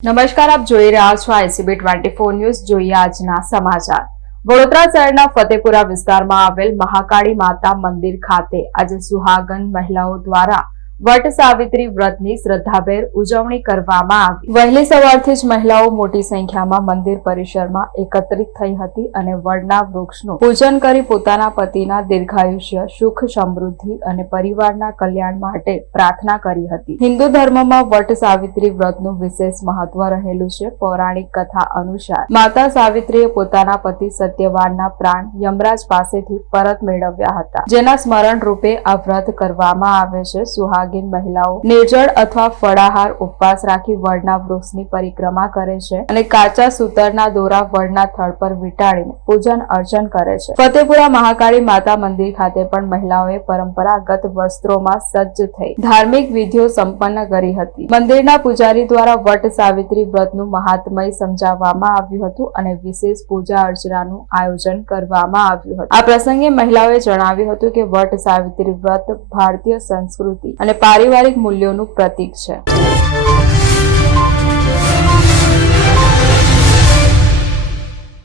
નમસ્કાર, આપ જોઈ રહ્યા છો ICB 24 ન્યૂઝ. જોઈએ આજના સમાચાર. વડોદરા શહેરના ફતેપુરા વિસ્તારમાં આવેલ મહાકાળી માતા મંદિર ખાતે આજે સુહાગન મહિલાઓ દ્વારા વટ સાવિત્રી વ્રતની શ્રદ્ધાભેર ઉજવણી કરવામાં આવી. વહેલી સવારથી જ મહિલાઓ મોટી સંખ્યામાં મંદિર પરિસરમાં એકત્રિત થઈ હતી અને વડના વૃક્ષનું પૂજન કરી પોતાના પતિના દીર્ઘાયુષ્ય, સુખ સમૃદ્ધિ અને પરિવારના કલ્યાણ માટે પ્રાર્થના કરી હતી. હિન્દુ ધર્મમાં વટ સાવિત્રી વ્રતનું વિશેષ મહત્વ રહેલું છે. પૌરાણિક કથા અનુસાર માતા સાવિત્રીએ પોતાના પતિ સત્યવાનના પ્રાણ યમરાજ પાસેથી પરત મેળવ્યા હતા, જેના સ્મરણ રૂપે આ વ્રત કરવામાં આવે છે. સુહાગન મહિલાઓ નિર્જળ અથવા ફળાહાર ઉપવાસ રાખી વડના વૃક્ષની પરિક્રમા કરે છે અને કાચા સૂતરના દોરા વડના થડ પર વીંટાળીને પૂજન અર્ચન કરે છે. ફતેપુરા મહાકાળી માતા મંદિર ખાતે પણ મહિલાઓએ પરંપરાગત વસ્ત્રોમાં સજ્જ થઈ ધાર્મિક વિધિઓ સંપન્ન કરી હતી. મંદિરના પૂજારી દ્વારા વટ સાવિત્રી વ્રતનું મહાત્મય સમજાવવામાં આવ્યું હતું અને વિશેષ પૂજા અર્ચનાનું આયોજન કરવામાં આવ્યું હતું. આ પ્રસંગે મહિલાઓએ જણાવ્યું હતું કે વટ સાવિત્રી વ્રત ભારતીય સંસ્કૃતિ અને પારિવારિક મૂલ્યોનું પ્રતીક છે.